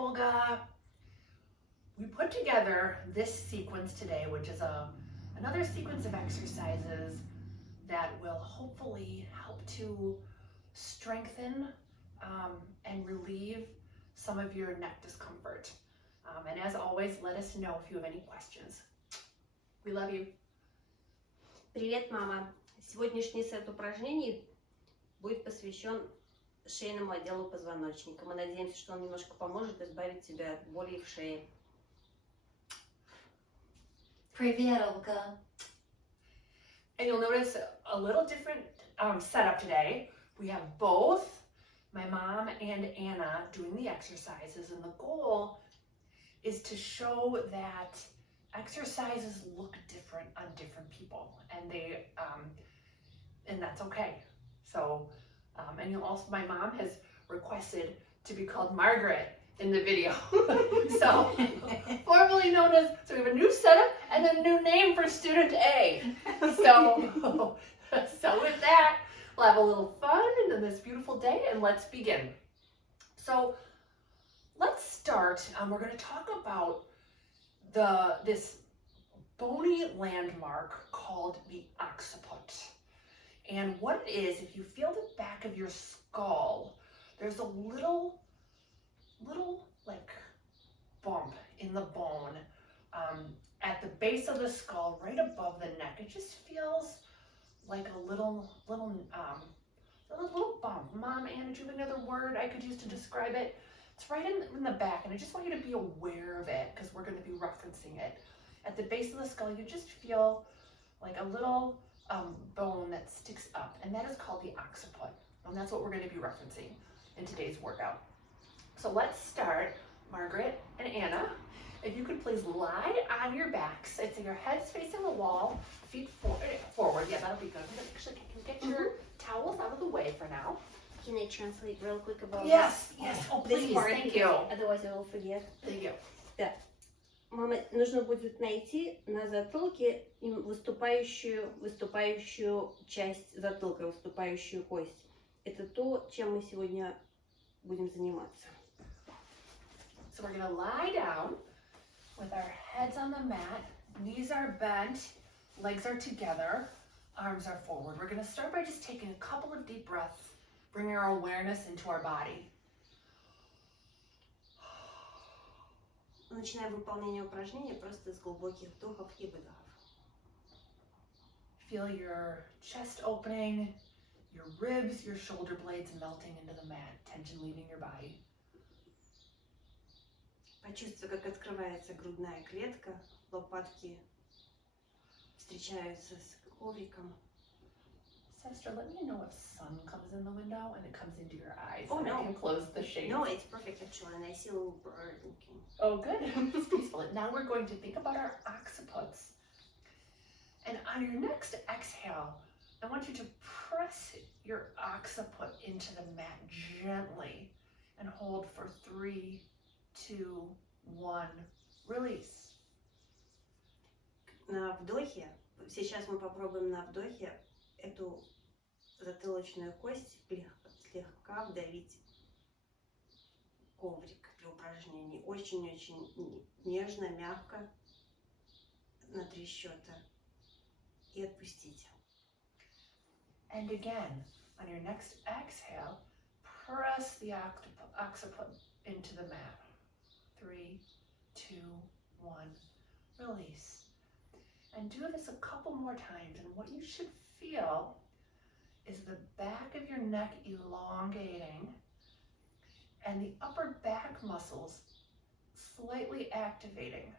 Olga. We put together this sequence today, which is another sequence of exercises that will hopefully help to strengthen and relieve some of your neck discomfort. And as always, let us know if you have any questions. We love you. Привет, мама! Сегодняшний сет упражнений будет посвящен шейному отделу позвоночника. Мы надеемся, что он немножко поможет избавить тебя от боли в шее. Привет, Olga. And you'll notice a little different setup today. We have both my mom and Anna doing the exercises, and the goal is to show that exercises look different on different people, and and that's okay. So, and you'll also, my mom has requested to be called Margaret in the video. So, formerly known as, so we have a new setup and a new name for student A. So with that, we'll have a little fun in this beautiful day, and let's begin. So let's start. We're going to talk about this bony landmark called the occiput. And what it is, if you feel the back of your skull, there's a little like bump in the bone at the base of the skull, right above the neck. It just feels like a little bump. Mom, Anna, do you have another word I could use to describe it? It's right in the back, and I just want you to be aware of it because we're going to be referencing it. At the base of the skull, you just feel like a little bone that sticks up, and that is called the occiput, and that's what we're going to be referencing in today's workout. So let's start, Margaret and Anna. If you could please lie on your backs. I'd say your head's facing the wall, feet forward. Yeah, that'll be good. Actually, can you get your towels out of the way for now? Can I translate real quick about Yes. Oh, this please. part? Thank you. Otherwise I will forget. Thank you. Да. Мама, нужно будет найти на затылке выступающую часть затылка, выступающую кость. Это то, чем мы сегодня будем заниматься. So we're going to lie down with our heads on the mat, knees are bent, legs are together, arms are forward. We're going to start by just taking a couple of deep breaths, bringing our awareness into our body. Начинаем выполнение упражнения просто с глубоких вдохов и выдохов. Feel your chest opening, your ribs, your shoulder blades melting into the mat, tension leaving your body. Почувствуй, как открывается грудная клетка, лопатки встречаются с ковриком. Sister, let me know if sun comes in the window and it comes into your eyes. Oh, and no. I can close the shades. No, it's perfect actually, and I see a little bird looking. Oh, good. It's peaceful. Now we're going to think about our occipits. And on your next exhale, I want you to press your occiput into the mat gently and hold for 3, 2, 1. Release. На вдохе, сейчас мы попробуем на вдохе эту затылочную кость слегка вдавить коврик для упражнений. Очень-очень нежно, мягко, на 3 счета. И отпустите. And again, on your next exhale, press the occiput into the mat. 3, 2, 1. Release. And do this a couple more times. And what you should feel is the back of your neck elongating and the upper back muscles slightly activating.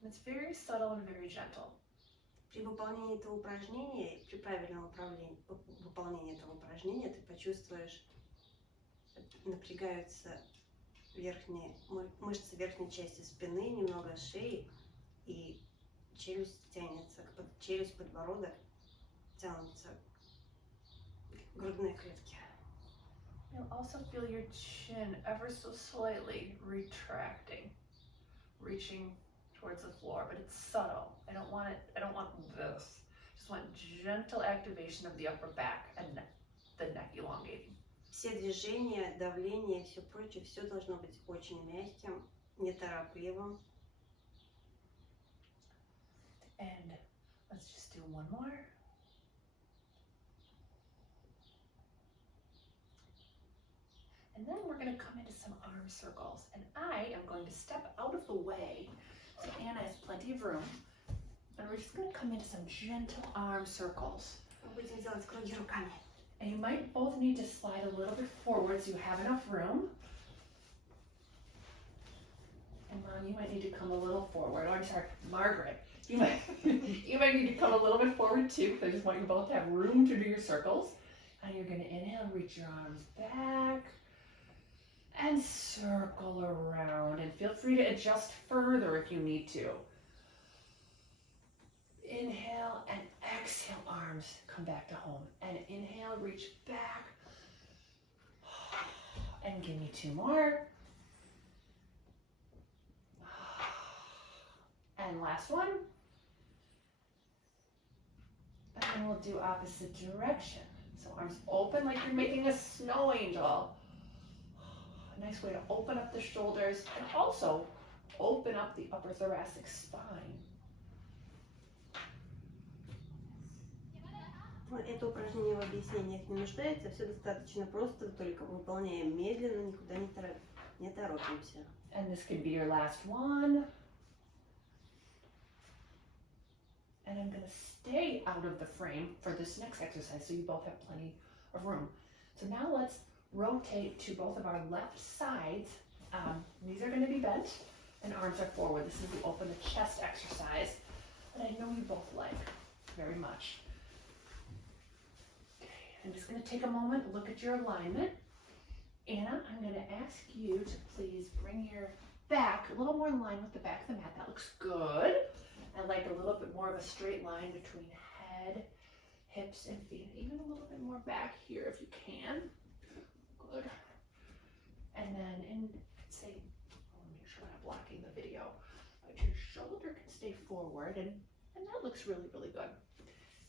And it's very subtle and very gentle. При выполнении этого упражнения, при правильном выполнении этого упражнения, ты почувствуешь, напрягаются мышцы верхней части спины, немного шеи, и челюсть тянется, челюсть, подбородок тянутся к грудной клетке. You'll also feel your chin ever so slightly retracting, reaching towards the floor, but it's subtle. I don't want this. Just want gentle activation of the upper back and the neck elongating. Все движения, давление и все прочее, все должно быть очень мягким, неторопливым. And let's just do one more. And then we're going to come into some arm circles. And I am going to step out of the way so Anna has plenty of room. And we're just going to come into some gentle arm circles. Мы будем делать круги руками. And you might both need to slide a little bit forward so you have enough room. And Mom, you might need to come a little forward. Oh, I'm sorry, Margaret. You might need to come a little bit forward too, because I just want you both to have room to do your circles. And you're going to inhale, reach your arms back, and circle around. And feel free to adjust further if you need to. Inhale and exhale, arms come back to home. And inhale, reach back. And give me two more. And last one. And then we'll do opposite direction. So arms open like you're making a snow angel. A nice way to open up the shoulders and also open up the upper thoracic spine. Это упражнение в объяснениях не нуждается, все достаточно просто, только выполняем медленно, никуда не торопимся. And this could be your last one. And I'm going to stay out of the frame for this next exercise so you both have plenty of room. So now let's rotate to both of our left sides. Knees are going to be bent and arms are forward. This is the open the chest exercise that I know you both like very much. Okay, I'm just going to take a moment, look at your alignment. Anna, I'm going to ask you to please bring your back a little more in line with the back of the mat. That looks good. I like a little bit more of a straight line between head, hips, and feet. Even a little bit more back here if you can. Good. And then, I want to make sure I'm not blocking the video. But your shoulder can stay forward, and that looks really, really good.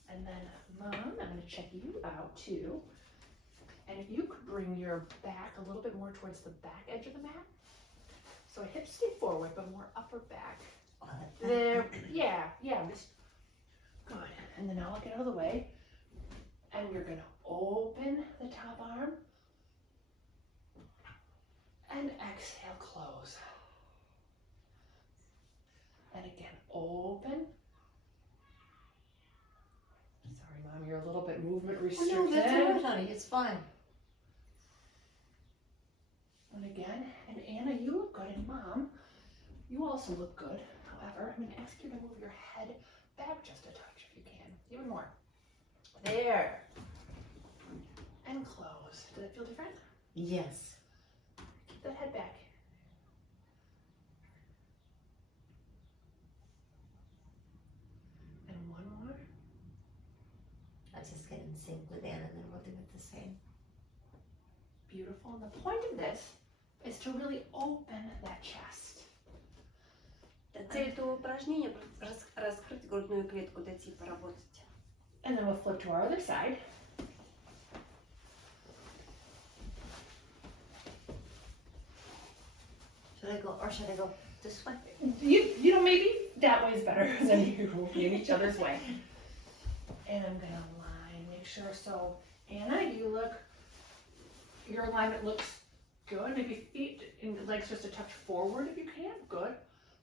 And then, Mom, I'm going to check you out too. And if you could bring your back a little bit more towards the back edge of the mat. So hips stay forward, but more upper back. There, yeah, just good. And then I'll get out of the way. And you're gonna open the top arm. And exhale, close. And again, open. Sorry, Mom, you're a little bit movement Oh, restricted. no, that's all right, honey. It's fine. And again, and Anna, you look good, and Mom, you also look good. However, I'm going to ask you to move your head back just a touch if you can. Even more. There. And close. Does it feel different? Yes. Keep that head back. And one more. I just get in sync with Anna and then we'll do it the same. Beautiful. And the point of this is to really open that chest. Цель этого упражнения раскрыть грудную клетку, дать ей поработать. And then we'll flip to our other side. Should I go, or should I go this way? You know, maybe that way is better, because then you will be in each other's way. And I'm gonna align, make sure. So, Anna, your alignment looks good. Maybe feet and legs just a touch forward if you can. Good.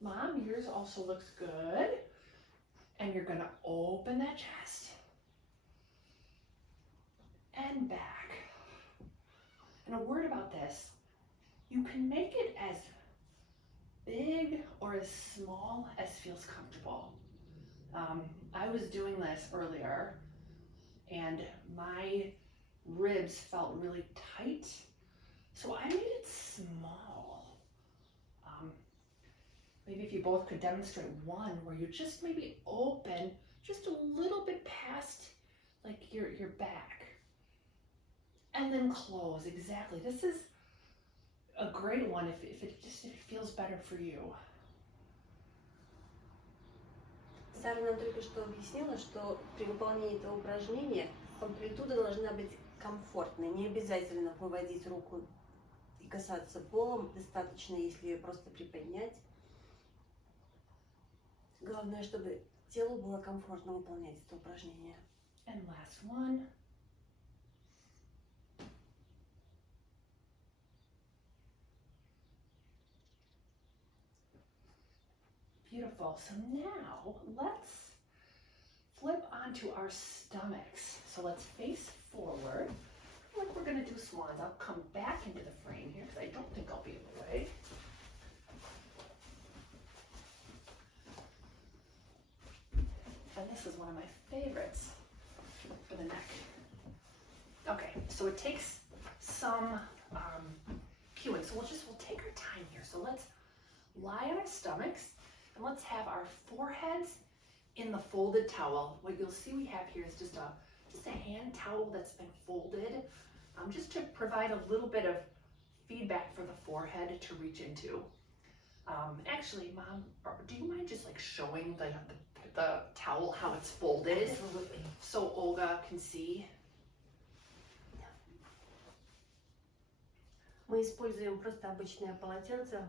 Mom, yours also looks good. And you're gonna open that chest. And back. And a word about this, you can make it as big or as small as feels comfortable. I was doing this earlier and my ribs felt really tight, so I made it small. Maybe if you both could demonstrate one where you just maybe open just a little bit past like your back and then close. Exactly. This is a great one if it feels better for you. Сара нам только что объяснила, что при выполнении этого упражнения амплитуда должна быть комфортно. Не обязательно выводить руку и касаться полом. Достаточно, если ее просто приподнять. Главное, чтобы телу было комфортно выполнять это упражнение. And last one. Beautiful. So now let's flip onto our stomachs. So let's face forward. Like we're gonna do swans. I'll come back into the frame here because I don't think I'll be in the way. And this is one of my favorites for the neck. Okay, so it takes some cueing. So we'll take our time here. So let's lie on our stomachs and let's have our foreheads in the folded towel. What you'll see we have here is just a hand towel that's been folded, just to provide a little bit of feedback for the forehead to reach into. Actually, Mom, do you mind just like showing the towel how it's folded? Absolutely. So Olga can see. Мы используем просто обычное полотенце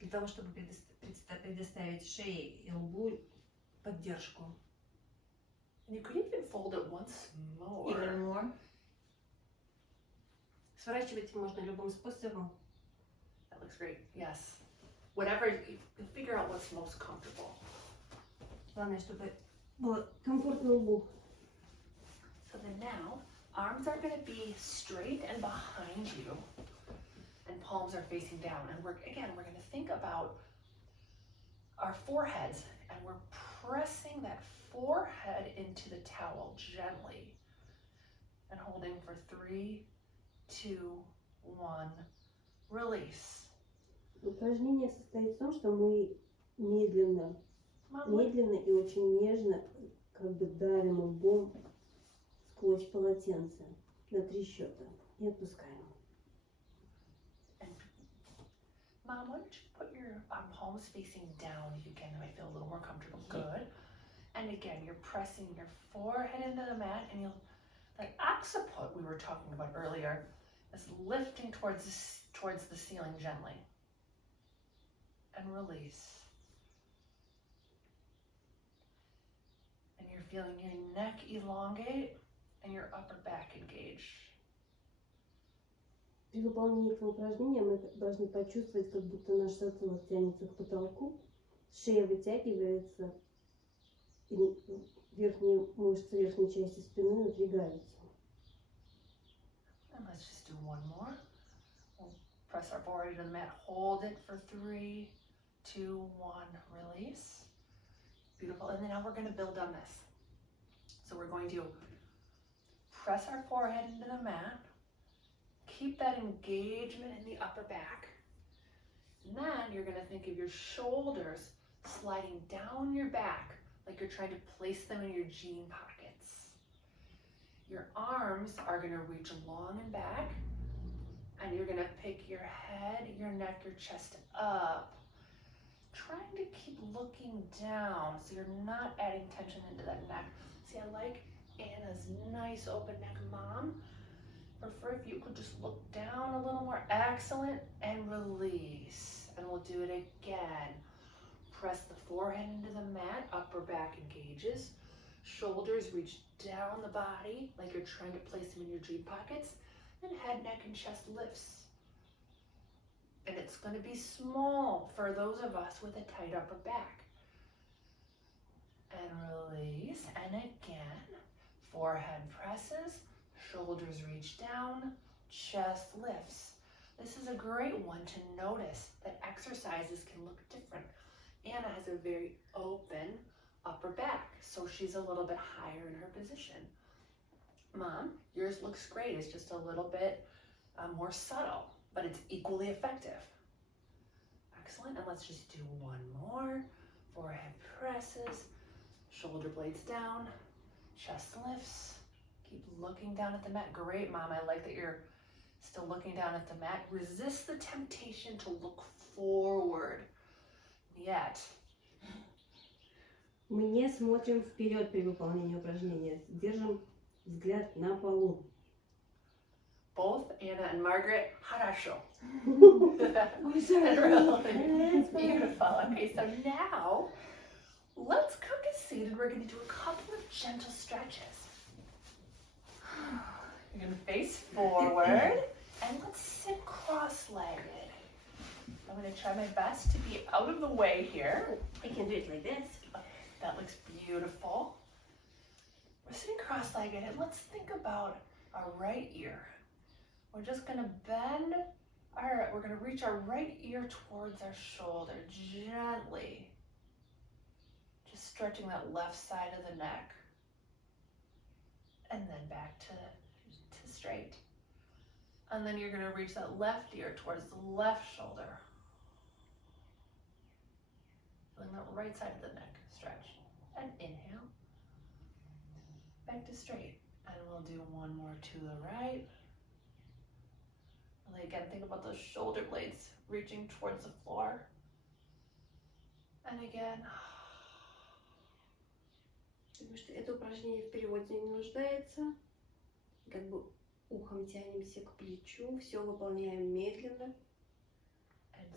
для того, чтобы предоставить шее и лбу поддержку. And you could even fold it once more. Even more. Сворачивать можно любым способом. That looks great. Yes. Whatever, you figure out what's most comfortable. Главное, чтобы было комфортно лбу. So then now, arms are going to be straight and behind you, and palms are facing down. And we're going to think about our foreheads, and we're pressing that forehead into the towel gently, and holding for 3, 2, 1, release. Упражнение состоит в том, что мы медленно Mom, what- и очень нежно как бы давим лбом сквозь полотенце на 3 счета и отпускаем. Mom, why don't you put your palms facing down if you can, that might feel a little more comfortable. Good. And again, you're pressing your forehead into the mat, and that occiput we were talking about earlier is lifting towards the ceiling gently. And release. And you're feeling your neck elongate and your upper back engage. При выполнении этого упражнения мы должны почувствовать, как будто наш затылок тянется к потолку, шея вытягивается, и верхние мышцы верхней части спины напрягаются. And let's just do one more. We'll press our forehead to the mat, hold it for 3, 2, 1, release. Beautiful. And then now we're going to build on this. So we're going to press our forehead into the mat, keep that engagement in the upper back. And then you're going to think of your shoulders sliding down your back like you're trying to place them in your jean pockets. Your arms are going to reach long and back, and you're going to pick your head, your neck, your chest up, trying to keep looking down so you're not adding tension into that neck. See, I like Anna's nice open neck. Mom, prefer if you could just look down a little more. Excellent. And release. And we'll do it again. Press the forehead into the mat, upper back engages. Shoulders reach down the body like you're trying to place them in your jean pockets. And head, neck, and chest lifts. And it's going to be small for those of us with a tight upper back. And release. And again, forehead presses, shoulders reach down, chest lifts. This is a great one to notice that exercises can look different. Anna has a very open upper back, so she's a little bit higher in her position. Mom, yours looks great. It's just a little bit more subtle, but it's equally effective. Excellent. And let's just do one more. Forehead presses, shoulder blades down, chest lifts. Keep looking down at the mat. Great, Mom. I like that you're still looking down at the mat. Resist the temptation to look forward. Yet. Мы не смотрим вперед при выполнении упражнения, держим взгляд на полу. both Anna and Margaret. Harasho. Oh, sorry. It's beautiful. Okay, so now let's come to seated. We're going to do a couple of gentle stretches. You're going to face forward and let's sit cross-legged. I'm going to try my best to be out of the way here. I can do it like this. That looks beautiful. We're sitting cross-legged and let's think about our right ear. We're just going to bend we're going to reach our right ear towards our shoulder gently. Just stretching that left side of the neck. And then back to straight. And then you're going to reach that left ear towards the left shoulder. Feeling that right side of the neck stretch. And inhale. Back to straight. And we'll do one more to the right. And again, think about those shoulder blades reaching towards the floor. And again. Потому что это упражнение в переводе не нуждается. Как бы ухом тянемся к плечу, все выполняем медленно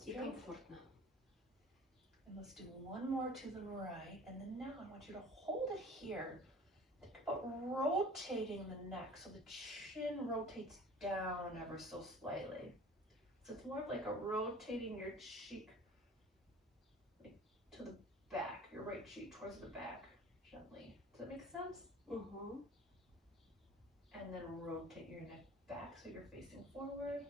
и комфортно. And let's do one more to the right. And then now I want you to hold it here. Think about rotating the neck so the chin rotates down ever so slightly. So it's more of like a rotating your cheek to the back, your right cheek towards the back gently. Does that make sense? Угу. And then rotate your neck back so you're facing forward.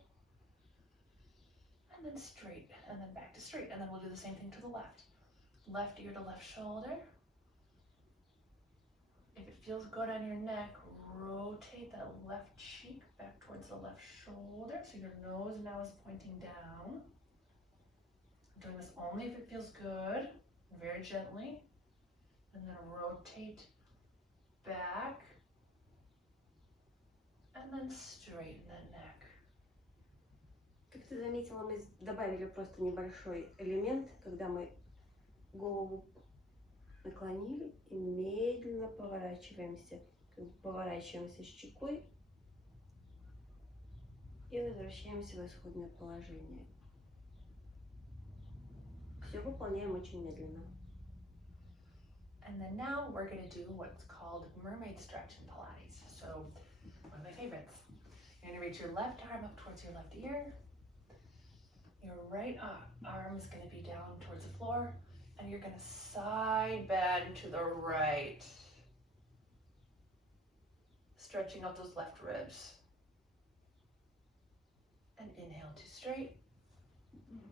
And then straight, and then back to straight. And then we'll do the same thing to the left. Left ear to left shoulder. If it feels good on your neck, rotate that left cheek back towards the left shoulder. So your nose now is pointing down. I'm doing this only if it feels good, very gently. And then rotate back. And then straighten that neck. Как ты заметила, мы добавили просто небольшой элемент, когда мы голову наклонили и медленно поворачиваемся. Поворачиваемся щекой и возвращаемся в исходное положение. Все выполняем очень медленно. And then now we're going to do what's called mermaid stretch in Pilates. So, one of my favorites. You're going to reach your left arm up towards your left ear. Your right arm is going to be down towards the floor. And you're going to side bend to the right. Stretching out those left ribs. And inhale to straight.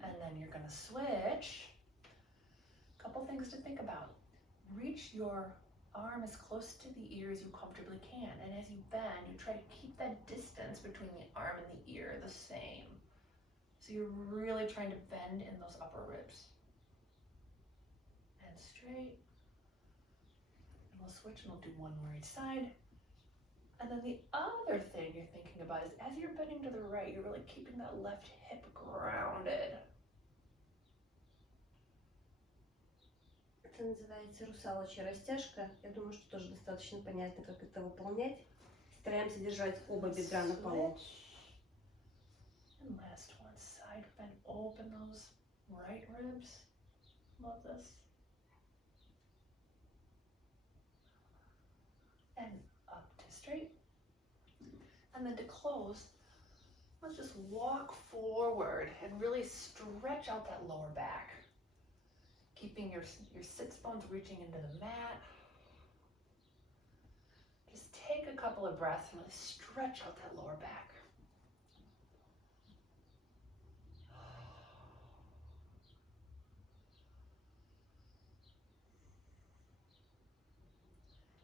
And then you're going to switch. A couple things to think about. Reach your arm as close to the ear as you comfortably can. And as you bend, you try to keep that distance between the arm and the ear the same. So you're really trying to bend in those upper ribs. And straight. And we'll switch and we'll do one more each side. And then the other thing you're thinking about is as you're bending to the right, you're really keeping that left hip grounded. Это называется русалочья растяжка. Я думаю, что тоже достаточно понятно, как это выполнять. Стараемся держать оба бедра на полу. And last one, side bend, open those right ribs. Love this. And up to straight. And then to close, let's just walk forward and really stretch out that lower back. Keeping your sits bones reaching into the mat. Just take a couple of breaths and really stretch out that lower back.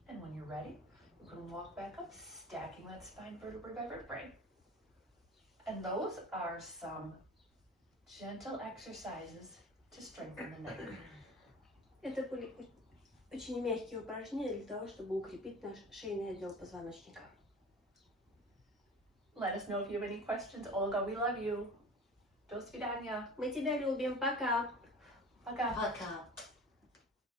And when you're ready, you can walk back up, stacking that spine vertebrae by vertebrae. And those are some gentle exercises to strengthen the neck. Это были очень мягкие упражнения для того, чтобы укрепить наш шейный отдел позвоночника. Let us know if you have any questions. Olga, we love you. До свидания. Мы тебя любим. Пока. Пока. Пока.